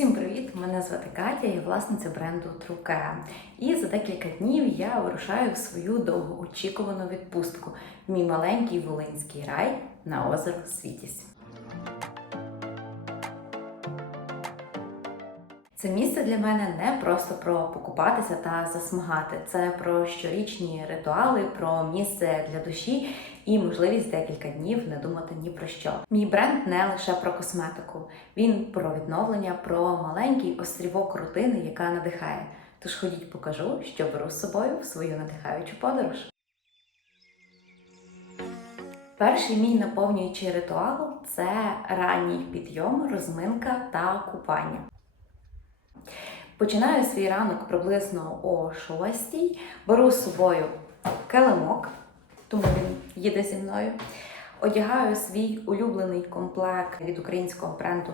Усім привіт! Мене звати Катя, я власниця бренду Труке. І за декілька днів я вирушаю в свою довгоочікувану відпустку мій маленький волинський рай на озеро Світість. Це місце для мене не просто про покупатися та засмагати. Це про щорічні ритуали, про місце для душі і можливість декілька днів не думати ні про що. Мій бренд не лише про косметику, він про відновлення, про маленький острівок рутини, яка надихає. Тож ходіть, покажу, що беру з собою в свою надихаючу подорож. Перший мій наповнюючий ритуал це ранній підйом, розминка та купання. Починаю свій ранок приблизно о 6. Беру з собою килимок, тому він їде зі мною. Одягаю свій улюблений комплект від українського бренду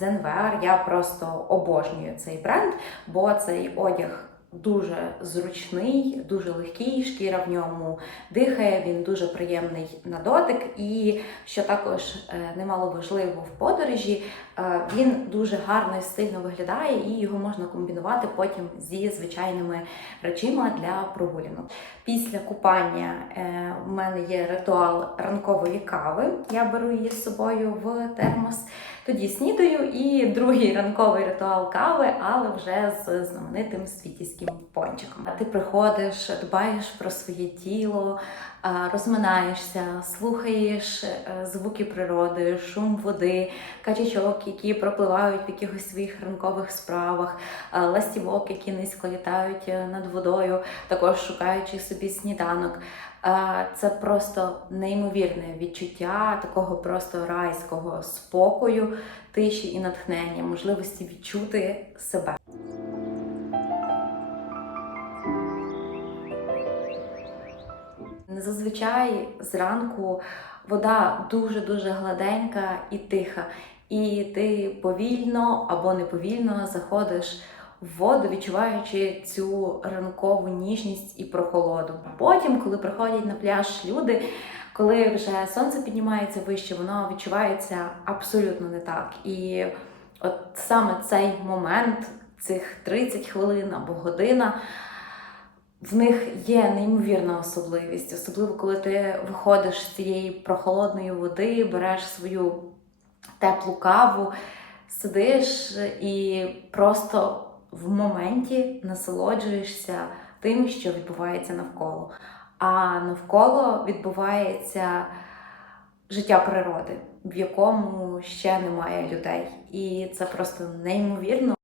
Zenwear. Я просто обожнюю цей бренд, бо цей одяг дуже зручний, дуже легкий, шкіра в ньому дихає, він дуже приємний на дотик. І що також е, немало важливо в подорожі, е, він дуже гарно і стильно виглядає, і його можна комбінувати потім зі звичайними речима для прогулянок. Після купання е, в мене є ритуал ранкової кави. Я беру її з собою в термос. Тоді снідаю і другий ранковий ритуал кави, але вже з знаменитим світіським пончиком. Ти приходиш, дбаєш про своє тіло, а, розминаєшся, слухаєш е, звуки природи, шум води, качачок, які пропливають в якихось своїх ранкових справах, ластівок, які низько літають е, над водою, також шукаючи собі сніданок. Це просто неймовірне відчуття такого просто райського спокою, тиші і натхнення, можливості відчути себе. Зазвичай зранку вода дуже-дуже гладенька і тиха, і ти повільно або неповільно заходиш в воду, відчуваючи цю ранкову ніжність і прохолоду. Потім, коли приходять на пляж люди, коли вже сонце піднімається вище, воно відчувається абсолютно не так. І от саме цей момент, цих 30 хвилин або година. В них є неймовірна особливість, особливо коли ти виходиш з цієї прохолодної води, береш свою теплу каву, сидиш і просто в моменті насолоджуєшся тим, що відбувається навколо. А навколо відбувається життя природи, в якому ще немає людей. І це просто неймовірно.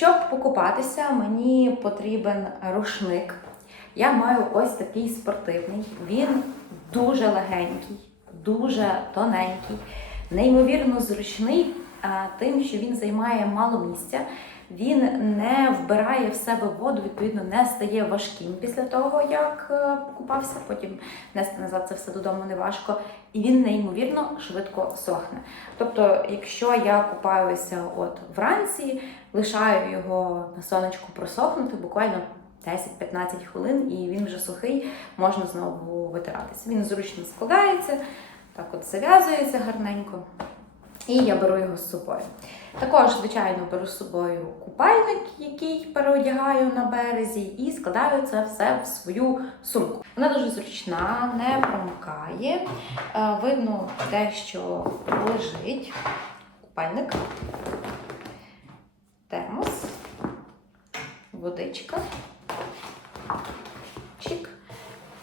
Щоб покупатися, мені потрібен рушник. Я маю ось такий спортивний. Він дуже легенький, дуже тоненький, неймовірно зручний, тим, що він займає мало місця. Він не вбирає в себе воду, відповідно, не стає важким після того, як е, покупався. Потім нести назад це все додому не важко. І він неймовірно швидко сохне. Тобто, якщо я купаюся от вранці, лишаю його на сонечку просохнути буквально 10-15 хвилин, і він вже сухий, можна знову витиратися. Він зручно складається, так от зав'язується гарненько. І я беру його з собою. Також, звичайно, беру з собою купальник, який переодягаю на березі, і складаю це все в свою сумку. Вона дуже зручна, не промокає. Е, Видно те, що лежить купальник, термос, водичка, чик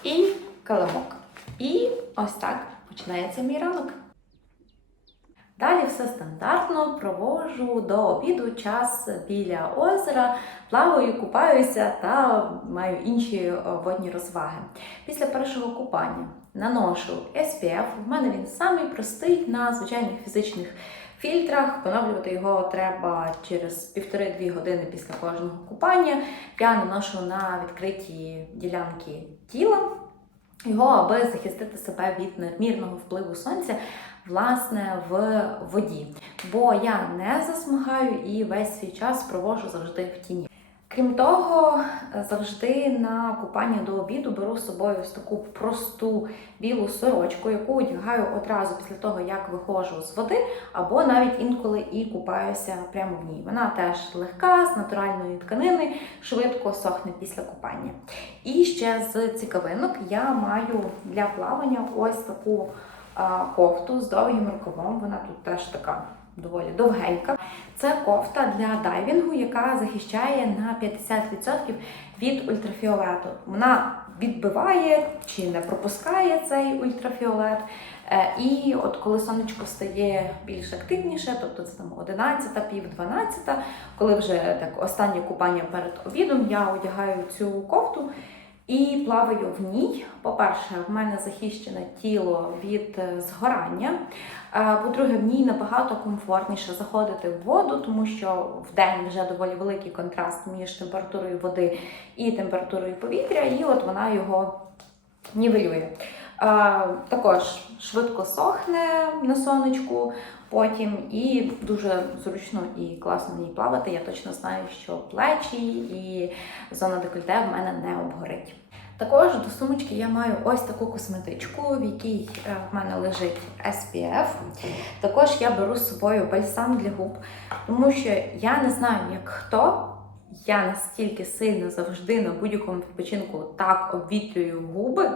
і килимок. І ось так починається мій ранок. Далі все стандартно, провожу до обіду час біля озера, плаваю, купаюся та маю інші е, водні розваги. Після першого купання наношу SPF. В мене він самий простий на звичайних фізичних фільтрах. Поновлювати його треба через півтори-дві години після кожного купання. Я наношу на відкриті ділянки тіла. Його, аби захистити себе від надмірного впливу сонця, власне, в воді. Бо я не засмагаю і весь свій час провожу завжди в тіні. Крім того, завжди на купання до обіду беру з собою ось таку просту білу сорочку, яку одягаю одразу після того, як виходжу з води, або навіть інколи і купаюся прямо в ній. Вона теж легка, з натуральної тканини, швидко сохне після купання. І ще з цікавинок я маю для плавання ось таку кофту з довгим рукавом. Вона тут теж така доволі довгенька. Це кофта для дайвінгу, яка захищає на 50% від ультрафіолету. Вона відбиває чи не пропускає цей ультрафіолет. Е, І от коли сонечко стає більш активніше, тобто це там 11, пів 12, коли вже так останнє купання перед обідом, я одягаю цю кофту. І плаваю в ній. По-перше, в мене захищене тіло від е, згорання. Е, По-друге, в ній набагато комфортніше заходити в воду, тому що в день вже доволі великий контраст між температурою води і температурою повітря, і от вона його нівелює. Е, Також швидко сохне на сонечку потім і дуже зручно і класно в ній плавати. Я точно знаю, що плечі і зона декольте в мене не обгорить. Також до сумочки я маю ось таку косметичку, в якій е, в мене лежить SPF. Також я беру з собою бальсам для губ, тому що я не знаю, як хто. Я настільки сильно завжди на будь-якому відпочинку так обвітрюю губи,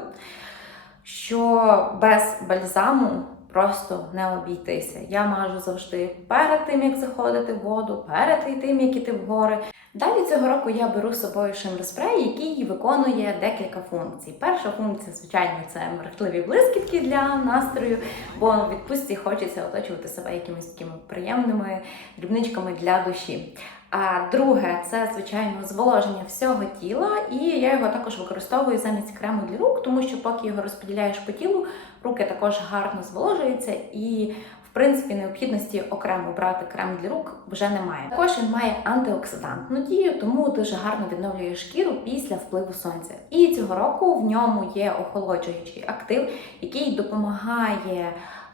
що без бальзаму просто не обійтися. Я мажу завжди перед тим, як заходити в воду, перед тим, як іти в гори. Далі цього року я беру з собою шимр-спрей, який виконує декілька функцій. Перша функція, звичайно, це мерехтливі блискітки для настрою, бо в відпустці хочеться оточувати себе якимись такими приємними дрібничками для душі. А друге, це звичайно зволоження всього тіла, і я його також використовую замість крему для рук, тому що поки його розподіляєш по тілу, руки також гарно зволожуються і. В принципі, необхідності окремо брати крем для рук вже немає. Також він має антиоксидантну дію, тому дуже гарно відновлює шкіру після впливу сонця. І цього року в ньому є охолоджуючий актив, який допомагає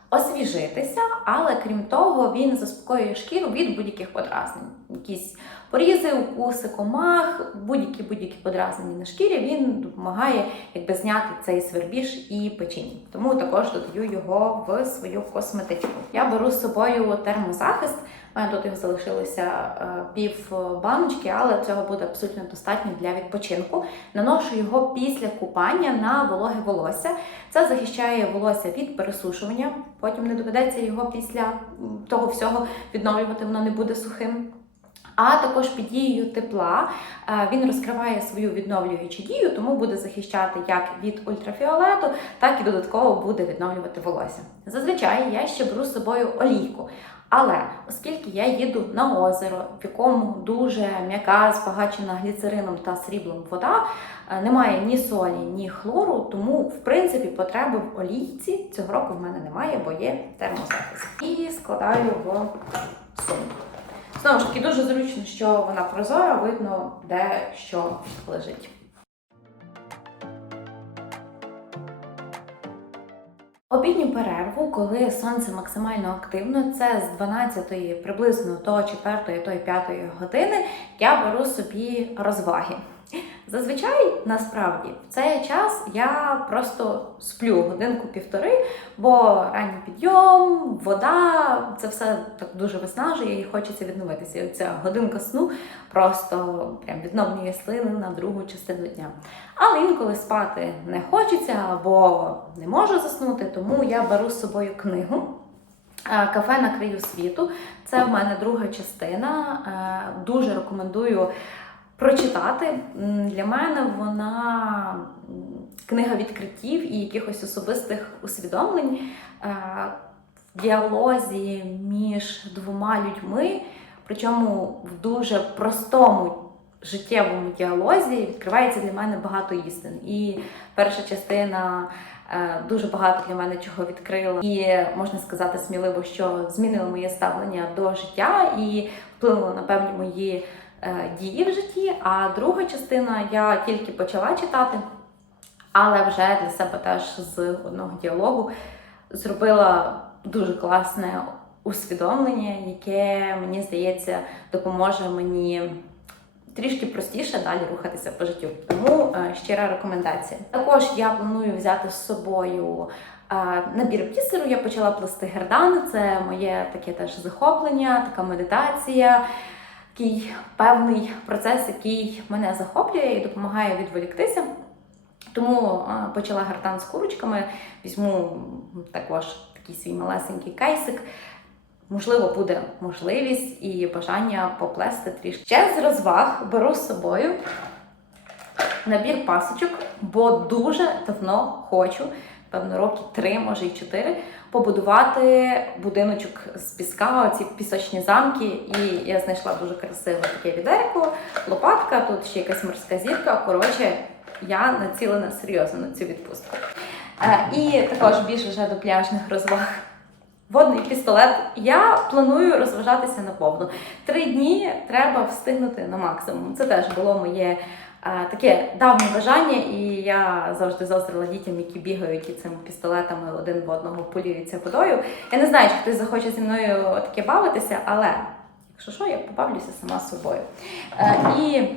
освіжитися, але крім того, він заспокоює шкіру від будь-яких подразнень. Якісь порізи, укуси, комах, будь-які будь-які подразнення на шкірі, він допомагає якби зняти цей свербіж і печінь. Тому також додаю його в свою косметичку. Я беру з собою термозахист. У мене тут їх залишилося е, пів баночки, але цього буде абсолютно достатньо для відпочинку. Наношу його після купання на вологе волосся. Це захищає волосся від пересушування. Потім не доведеться його після того всього відновлювати, воно не буде сухим. А також під дією тепла е, він розкриває свою відновлюючу дію, тому буде захищати як від ультрафіолету, так і додатково буде відновлювати волосся. Зазвичай я ще беру з собою олійку. Але оскільки я їду на озеро, в якому дуже м'яка, збагачена гліцерином та сріблом вода, е, немає ні солі, ні хлору, тому в принципі потреби в олійці цього року в мене немає, бо є термозахист. І складаю в сумку. Знову ж таки, дуже зручно, що вона прозора, видно, де що лежить. Обідню перерву, коли сонце максимально активно, це з 12 приблизно до 4 то 5 години, я беру собі розваги. Зазвичай, насправді, в цей час я просто сплю годинку-півтори, бо ранній підйом, вода, це все так дуже виснажує і хочеться відновитися. І ця годинка сну просто прям відновлює сили на другу частину дня. Але інколи спати не хочеться або не можу заснути, тому я беру з собою книгу. Е, Кафе на краю світу. Це в мене друга частина. Е, Дуже рекомендую прочитати. Для мене вона книга відкриттів і якихось особистих усвідомлень е, в діалозі між двома людьми, причому в дуже простому життєвому діалозі відкривається для мене багато істин. І перша частина. е, Дуже багато для мене чого відкрила, і можна сказати сміливо, що змінило моє ставлення до життя і вплинуло на певні мої дії в житті. А друга частина я тільки почала читати, але вже для себе теж з одного діалогу зробила дуже класне усвідомлення, яке мені здається допоможе мені трішки простіше далі рухатися по життю. Тому е, щира рекомендація. Також я планую взяти з собою е, набір бісеру. Я почала плести гердан. Це моє таке теж захоплення, така медитація. Такий певний процес, який мене захоплює і допомагає відволіктися. Тому почала гартан з курочками. Візьму також такий свій малесенький кейсик. Можливо, буде можливість і бажання поплести трішки. Ще з розваг беру з собою набір пасочок, бо дуже давно хочу, певно, роки три, може й чотири, побудувати будиночок з піска, оці пісочні замки. І я знайшла дуже красиве таке відерко, лопатка, тут ще якась морська зірка. Коротше, я націлена серйозно на цю відпустку. Е, І також більше вже до пляжних розваг. Водний пістолет. Я планую розважатися наповну. Три дні треба встигнути на максимум. Це теж було моє таке давнє бажання, і я завжди заздрила дітям, які бігають і цими пістолетами один в одного пулюються водою. Я не знаю, чи хтось захоче зі мною таке бавитися, але якщо що, я побавлюся сама з собою. Е, і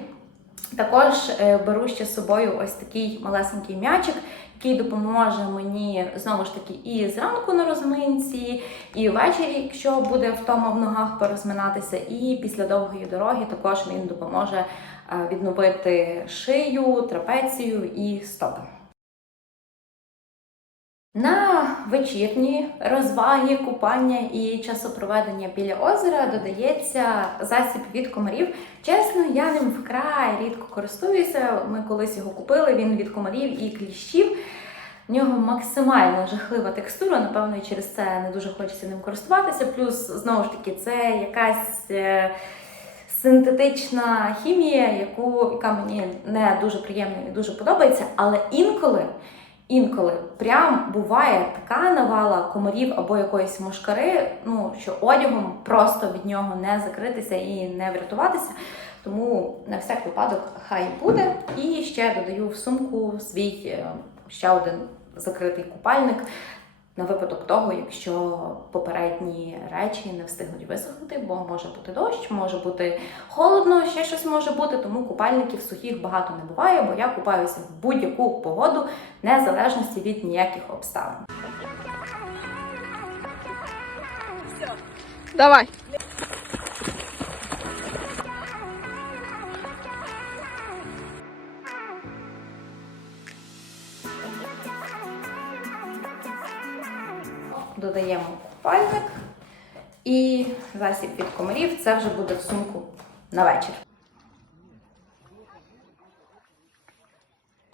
також е, беру ще з собою ось такий малесенький м'ячик, який допоможе мені знову ж таки і зранку на розминці, і ввечері, якщо буде втома в ногах порозминатися, і після довгої дороги також він допоможе е, відновити шию, трапецію і стопи. На вечірні розваги, купання і часопроведення біля озера додається засіб від комарів. Чесно, я ним вкрай рідко користуюся. Ми колись його купили. Він від комарів і кліщів. В нього максимально жахлива текстура. Напевно, і через це не дуже хочеться ним користуватися. Плюс, знову ж таки, це якась. е, Синтетична хімія, яку, яка мені не дуже приємна і дуже подобається, але інколи Інколи прям буває така навала комарів або якоїсь мошкари, ну що одягом просто від нього не закритися і не врятуватися. Тому на всяк випадок хай буде. І ще додаю в сумку свій е, ще один закритий купальник на випадок того, якщо попередні речі не встигнуть висохнути, бо може бути дощ, може бути холодно, ще щось може бути, тому купальників сухих багато не буває, бо я купаюся в будь-яку погоду, незалежності від ніяких обставин. Давай. Додаємо купальник і засіб від комарів. Це вже буде в сумку на вечір.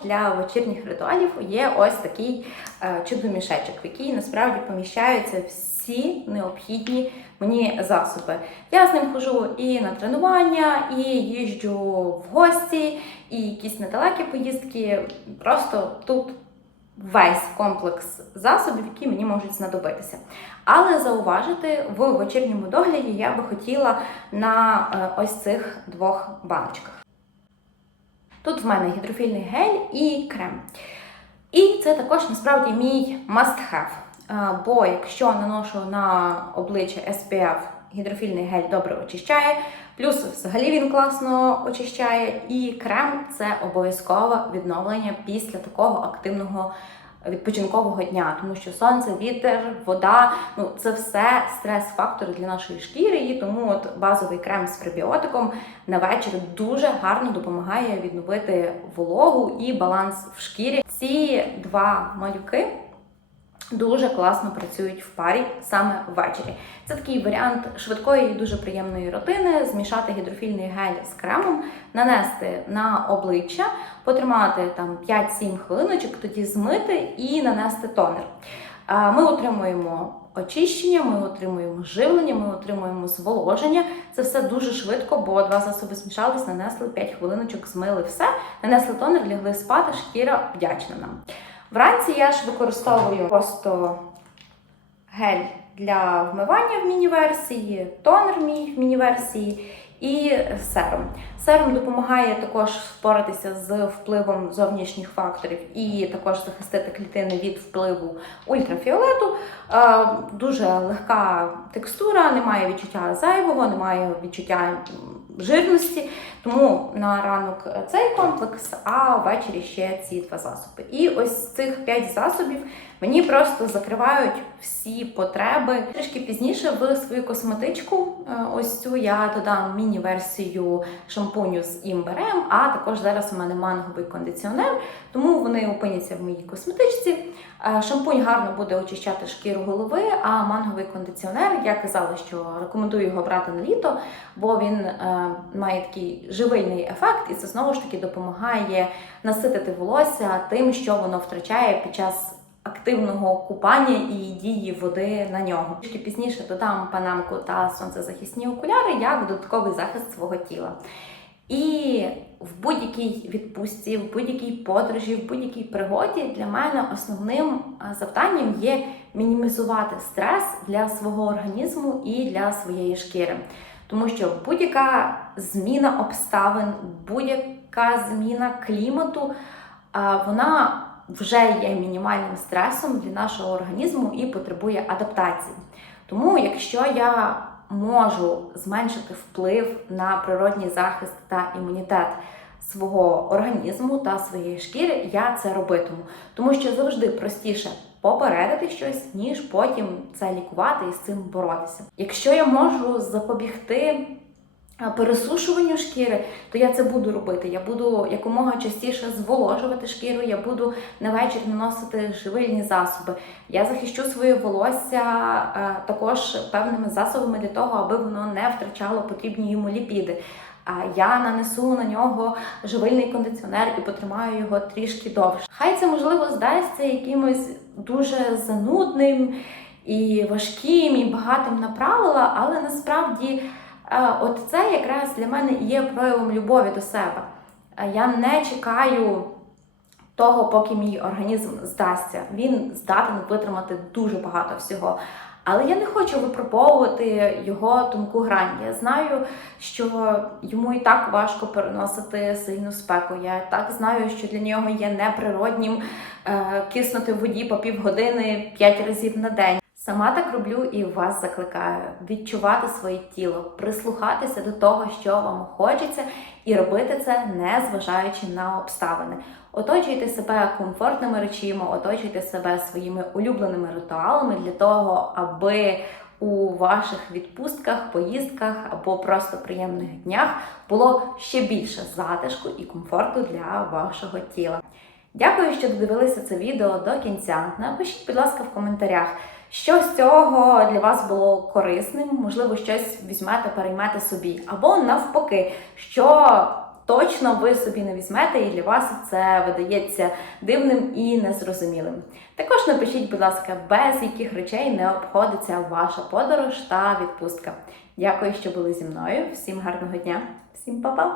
Для вечірніх ритуалів є ось такий е, чудо-мішечок, в який насправді поміщаються всі необхідні мені засоби. Я з ним хожу і на тренування, і їжджу в гості, і якісь недалекі поїздки. Просто тут весь комплекс засобів, які мені можуть знадобитися. Але зауважити в вечірньому догляді я би хотіла на е, ось цих двох баночках. Тут в мене гідрофільний гель і крем. І це також насправді мій must-have. Е, Бо якщо наношу на обличчя SPF, гідрофільний гель добре очищає, плюс взагалі він класно очищає, і крем це обов'язкове відновлення після такого активного відпочинкового дня, тому що сонце, вітер, вода ну це все стрес-фактори для нашої шкіри. І тому от базовий крем з пребіотиком на вечір дуже гарно допомагає відновити вологу і баланс в шкірі. Ці два малюки. Дуже класно працюють в парі саме ввечері. Це такий варіант швидкої і дуже приємної рутини: змішати гідрофільний гель з кремом, нанести на обличчя, потримати там 5-7 хвилиночок, тоді змити і нанести тонер. Ми отримуємо очищення, ми отримуємо живлення, ми отримуємо зволоження. Це все дуже швидко, бо два засоби змішались, нанесли 5 хвилиночок, змили все, нанесли тонер, лягли спати, шкіра вдячна нам. Вранці я ж використовую просто гель для вмивання в міні-версії, тонер мій в міні-версії і серум. Серум допомагає також впоратися з впливом зовнішніх факторів і також захистити клітини від впливу ультрафіолету. Е, Дуже легка текстура, немає відчуття зайвого, немає відчуття жирності. Тому на ранок цей комплекс, а ввечері ще ці два засоби. І ось цих п'ять засобів мені просто закривають всі потреби. Трішки пізніше в свою косметичку. е, Ось цю я додам міні-версію шампуню з імберем, а також зараз у мене манговий кондиціонер, тому вони опиняться в моїй косметичці. Е, Шампунь гарно буде очищати шкіру голови, а манговий кондиціонер, я казала, що рекомендую його брати на літо, бо він е, має такий живильний ефект, і це знову ж таки допомагає наситити волосся тим, що воно втрачає під час активного купання і дії води на нього. Трішки пізніше додам панамку та сонцезахисні окуляри як додатковий захист свого тіла. І в будь-якій відпустці, в будь-якій подорожі, в будь-якій пригоді для мене основним завданням є мінімізувати стрес для свого організму і для своєї шкіри. Тому що будь-яка зміна обставин, будь-яка зміна клімату, вона вже є мінімальним стресом для нашого організму і потребує адаптації. Тому, якщо я можу зменшити вплив на природній захист та імунітет свого організму та своєї шкіри, я це робитиму. Тому що завжди простіше попередити щось, ніж потім це лікувати і з цим боротися. Якщо я можу запобігти пересушуванню шкіри, то я це буду робити. Я буду якомога частіше зволожувати шкіру, я буду на вечір наносити живильні засоби. Я захищу своє волосся е, також певними засобами для того, аби воно не втрачало потрібні йому ліпіди. А я нанесу на нього живильний кондиціонер і потримаю його трішки довше. Хай це можливо здасться якимось дуже занудним і важким, і багатим на правила, але насправді от це якраз для мене є проявом любові до себе. Я не чекаю того, поки мій організм здасться. Він здатен витримати дуже багато всього. Але я не хочу випробовувати його тонку грань. Я знаю, що йому і так важко переносити сильну спеку. Я так знаю, що для нього є неприроднім е, киснути в воді по півгодини п'ять разів на день. Сама так роблю і вас закликаю відчувати своє тіло, прислухатися до того, що вам хочеться, і робити це не зважаючи на обставини. Оточуйте себе комфортними речима, оточуйте себе своїми улюбленими ритуалами для того, аби у ваших відпустках, поїздках або просто приємних днях було ще більше затишку і комфорту для вашого тіла. Дякую, що додивилися це відео до кінця. Напишіть, будь ласка, в коментарях, що з цього для вас було корисним, можливо, щось візьмете, переймете собі, або навпаки, що точно ви собі не візьмете, і для вас це видається дивним і незрозумілим. Також напишіть, будь ласка, без яких речей не обходиться ваша подорож та відпустка. Дякую, що були зі мною. Всім гарного дня, всім па-па!